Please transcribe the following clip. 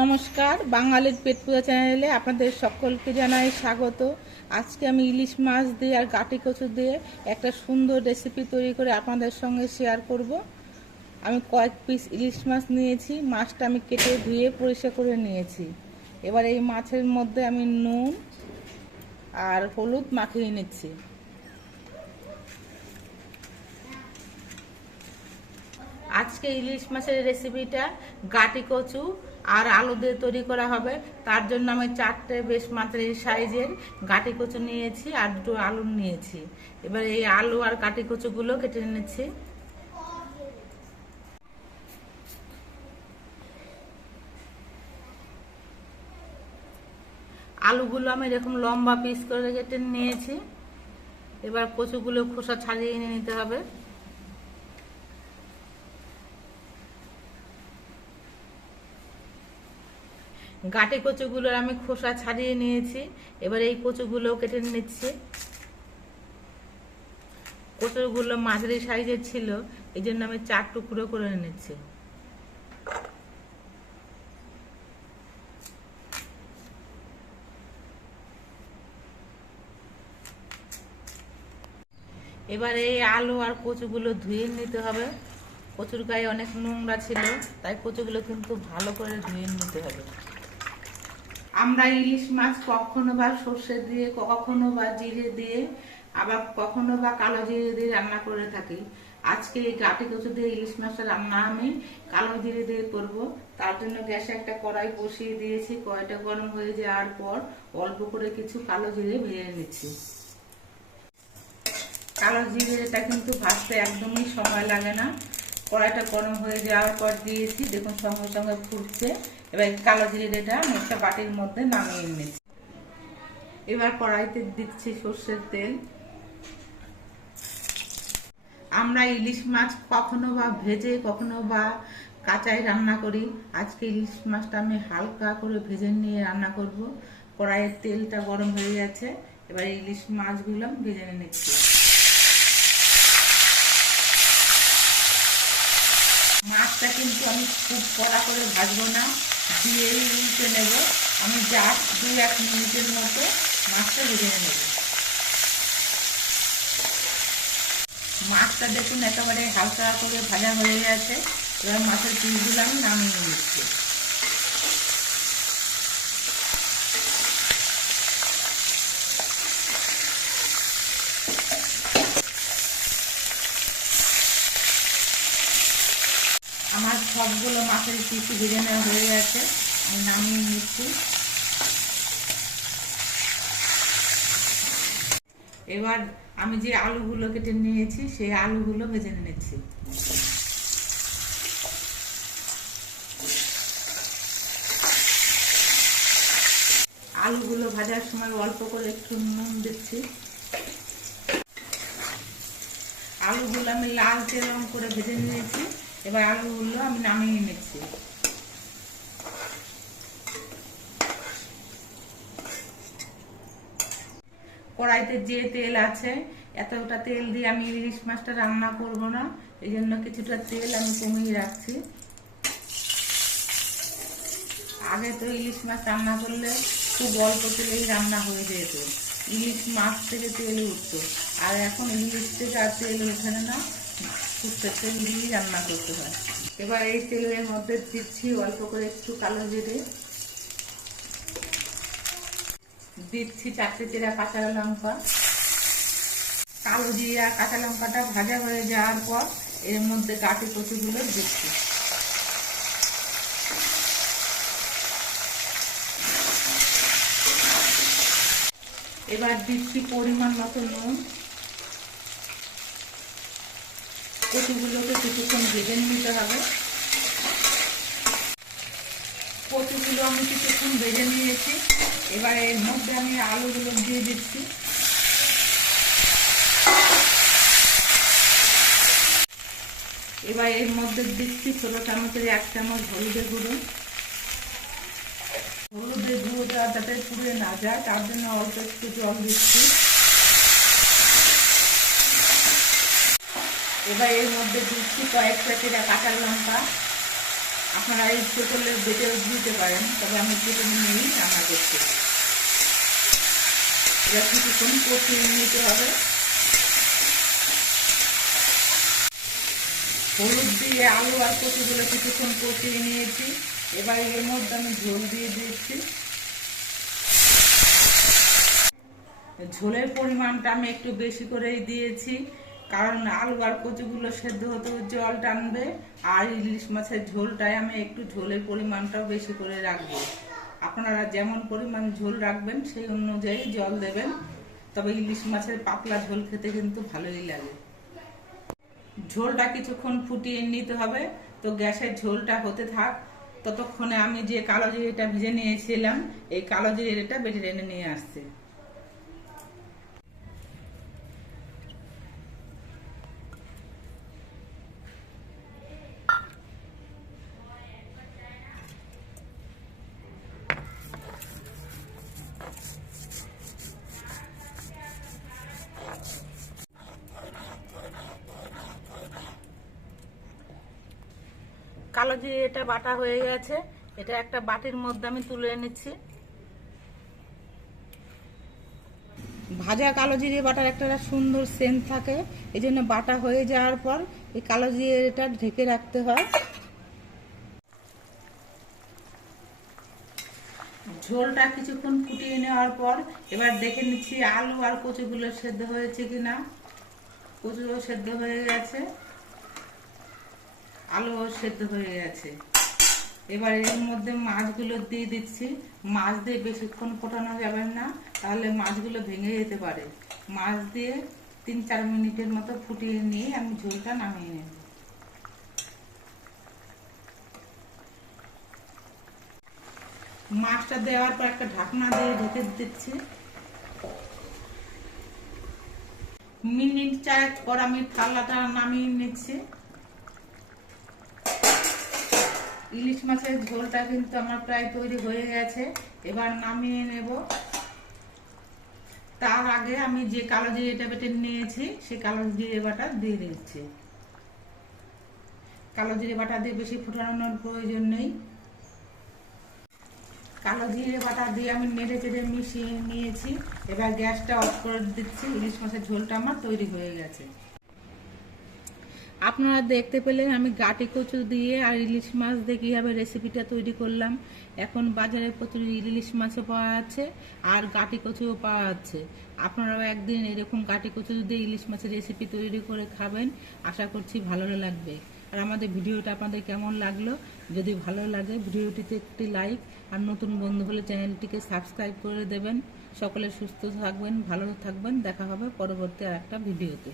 নমস্কার, বাঙালির পেট পূজা চ্যানেলে আপনাদের সকলকে জানাই স্বাগত। আজকে আমি ইলিশ মাছ দিয়ে আর গাটি কচু দিয়ে একটা সুন্দর রেসিপি তৈরি করে আপনাদের সঙ্গে শেয়ার করব। আমি কয়েক পিস ইলিশ মাছ নিয়েছি, মাছটা আমি কেটে ধুয়ে পরিষ্কার করে নিয়েছি। এবার এই মাছের মধ্যে আমি নুন আর হলুদ মাখিয়ে নিচ্ছি। আজকে ইলিশ মাছের রেসিপিটা গাটি কচু আর আলু দিয়ে তৈরি করা হবে। তার জন্য আমি চারটে বেশ মাত্রার সাইজের গাটি কচু নিয়েছি আর দুটো আলু নিয়েছি। এবার এই আলু আর গাটি কচুগুলো কেটে নিচ্ছি। আলুগুলো আমি এরকম লম্বা পিস করে কেটে নিয়েছি। এবার কচুগুলো খোসা ছাড়িয়ে নিতে হবে। গাটে কচুগুলোর আমি খোসা ছাড়িয়ে নিয়েছি। এবার এই কচুগুলো কেটে নিচ্ছি। কচুগুলো মাঝারি সাইজের ছিল এই জন্য আমি চার টুকরো করে নিচ্ছি এবার এই আলু আর কচুগুলো ধুয়ে নিতে হবে। কচুর গায়ে অনেক নোংরা ছিল, তাই কচুগুলো কিন্তু ভালো করে ধুয়ে নিতে হবে। আমরা ইলিশ মাছ কখনো বা সর্ষে দিয়ে, কখনো বা জিরে দিয়ে, আবার কখনো বা কালো জিরে দিয়ে রান্না করে থাকি। আজকে এই গাটি কচু দিয়ে ইলিশ মাছটা রান্না আমি কালো জিরে দিয়ে করব। তার জন্য গ্যাসে একটা কড়াই বসিয়ে দিয়েছি। কড়াইটা গরম হয়ে যাওয়ার পর অল্প করে কিছু কালো জিরে ভেজে নিচ্ছি। কালো জিরেটা কিন্তু ভাজতে একদমই সময় লাগে না। কড়াইটা গরম হয়ে যাওয়ার পর দিয়েছি। দেখুন সঙ্গে সঙ্গে ফুটছে। এবার কালো জিরেটা আমি একটা বাটির মধ্যে নামিয়ে নিচ্ছি এবার কড়াইতে দিচ্ছি সর্ষের তেল। আমরা ইলিশ মাছ কখনো বা ভেজে, কখনো বা কাঁচাই রান্না করি। আজকে ইলিশ মাছটা আমি হালকা করে ভেজে নিয়ে রান্না করব। কড়াইয়ের তেলটা গরম হয়ে গেছে। এবার ইলিশ মাছগুলো ভেজে নিচ্ছি। মাছটা কিন্তু আমি খুব কড়া করে ভাজবো না। দিয়েই উল্টে নেব। আমি যা দু এক মিনিটের মতো মাছটা ভেজে নেব। মাছটা দেখুন একেবারে হালকা করে ভাজা হয়ে গেছে। এবার মাছের পিসগুলো আমি নামিয়ে নিচ্ছি আমার সবগুলো মাছের পিসি ভেজে নেওয়া হয়ে গেছে। আমি নামিয়ে নিচ্ছি। এবার আমি যে আলুগুলো কেটে নিয়েছি, সেই আলুগুলো ভেজে নিয়েছি আলুগুলো ভাজার সময় অল্প করে একটু নুন দিচ্ছি। আলুগুলো আমি লালচে রং করে ভেজে নিয়েছি। এবার আলুগুলো আমি নামিয়ে নিচ্ছি। কড়াইতে যে তেল আছে, এতটা তেল দিয়ে আমি ইলিশ মাছটা রান্না করব না এই জন্য কিছুটা তেল আমি কমিয়ে রাখছি। আগে তো ইলিশ মাছ রান্না করলে খুব অল্প তেলেই রান্না হয়ে যেত। ইলিশ মাছ থেকে তেল উঠতো, আর এখন ইলিশ থেকে আর তেল ওঠে না। শুকনো তেল দিয়েই রান্না করতে হয়। এবার এই তেলের মধ্যে দিচ্ছি অল্প করে একটু কালো জিরে। দিচ্ছি চারটে চেরা কাঁচা লঙ্কা। কালো জিরে কাঁচা লঙ্কাটা ভাজা হয়ে যাওয়ার পর এর মধ্যে কাটি কচুগুলো দিচ্ছি। এবার দিচ্ছি পরিমাণ মতো নুন। কচুগুলোকে কিছুক্ষণ ভেজে নিতে হবে। কচুগুলো আমি কিছুক্ষণ ভেজে নিয়েছি। এবার এর মধ্যে আমি আলুগুলো দিয়ে দিচ্ছি। এবার এর মধ্যে দিচ্ছি ছোটো চামচের এক চামচ হলুদের গুঁড়ো। হলুদের গুঁড়োটা যাতে পুড়ে না যায়, তার জন্য অল্প একটু জল দিচ্ছি। এবার এর মধ্যে দিচ্ছি কয়েক প্যাকেট কাঁচা লঙ্কা। আপনারা ইচ্ছে করলে বেটেও দিতে পারেন, তবে আমি বেটে নিয়েই রান্না করছি। এটা কিছুক্ষণ কষিয়ে নিতে হবে। হলুদ দিয়ে আলু আর কচুগুলো কিছুক্ষণ কষিয়ে নিয়েছি। এবার এর মধ্যে আমি ঝোল দিয়ে দিচ্ছি। ঝোলের পরিমাণটা আমি একটু বেশি করেই দিয়েছি। কারণ আলু আর কচুগুলো সেদ্ধ হতে জল টানবে আর ইলিশ মাছের ঝোলটায় আমি একটু ঝোলের পরিমাণটাও বেশি করে রাখব। আপনারা যেমন পরিমাণ ঝোল রাখবেন, সেই অনুযায়ী জল দেবেন। তবে ইলিশ মাছের পাতলা ঝোল খেতে কিন্তু ভালোই লাগে। ঝোলটা কিছুক্ষণ ফুটিয়ে নিতে হবে। তো গ্যাসের ঝোলটা হতে থাক। ততক্ষণে আমি যে কালো জিরেটা ভেজে নিয়েছিলাম, এই কালো জিরেটা বেটে টেনে নিয়ে আসছে। কালো জিরে এটা বাটা হয়ে গেছে, এটা একটা বাটির মধ্যে আমি তুলে এনেছি। ভাজা কালো জিরে বাটার একটা সুন্দর সেন্ট থাকে, এই জন্য বাটা হয়ে যাওয়ার পর এই কালো জিরেটা ঢেকে রাখতে হয়। ঝোলটা কিছুক্ষণ ফুটিয়ে নেওয়ার পর এবার দেখে নিচ্ছি আলু আর কচুগুলো সেদ্ধ হয়েছে কিনা। কচুও সেদ্ধ হয়ে গেছে। আলুও সেদ্ধ হয়ে গেছে। এবার এর মধ্যে মাছগুলো দিয়ে দিচ্ছি। মাছ দিয়ে বেশিক্ষণ ফোটানো যাবে না, তাহলে মাছগুলো ভেঙে যেতে পারে। মাছ দিয়ে তিন চার মিনিটের মতো ফুটিয়ে নিয়ে আমি ঝোলটা নামিয়ে নেব। মাছটা দেওয়ার পর একটা ঢাকনা দিয়ে ঢেকে দিচ্ছি। মিনিট চারেক পর আমি থালাটা নামিয়ে নিচ্ছি। ইলিশ মাছের ঝোলটা কিন্তু আমার প্রায় তৈরি হয়ে গেছে। এবার নামিয়ে নেব। তার আগে আমি যে কালো জিরেটা বেটে নিয়েছি সেই কালো জিরে বাটা দিয়ে দিচ্ছি। কালো জিরে বাটা দিয়ে বেশি ফোটানোর প্রয়োজন নেই। কালো জিরে বাটা দিয়ে আমি নেড়ে চেড়ে মিশিয়ে নিয়েছি। এবার গ্যাসটা অফ করে দিচ্ছি। ইলিশ মাছের ঝোলটা আমার তৈরি হয়ে গেছে। আপনারা দেখতে পেলেন আমি গাটি কচু দিয়ে আর ইলিশ মাছ দিয়ে কীভাবে রেসিপিটা তৈরি করলাম। এখন বাজারে প্রচুর ইলিশ মাছও পাওয়া যাচ্ছে আর গাটি কচুও পাওয়া যাচ্ছে। আপনারাও একদিন এরকম গাটি কচু দিয়ে ইলিশ মাছের রেসিপি তৈরি করে খাবেন। আশা করছি ভালো লাগবে। আর আমাদের ভিডিওটা আপনাদের কেমন লাগল? যদি ভালো লাগে ভিডিওটিতে একটি লাইক আর নতুন বন্ধু হলে চ্যানেলটিকে সাবস্ক্রাইব করে দেবেন। সকলে সুস্থ থাকবেন, ভালো থাকবেন। দেখা হবে পরবর্তী আর একটা ভিডিওতে।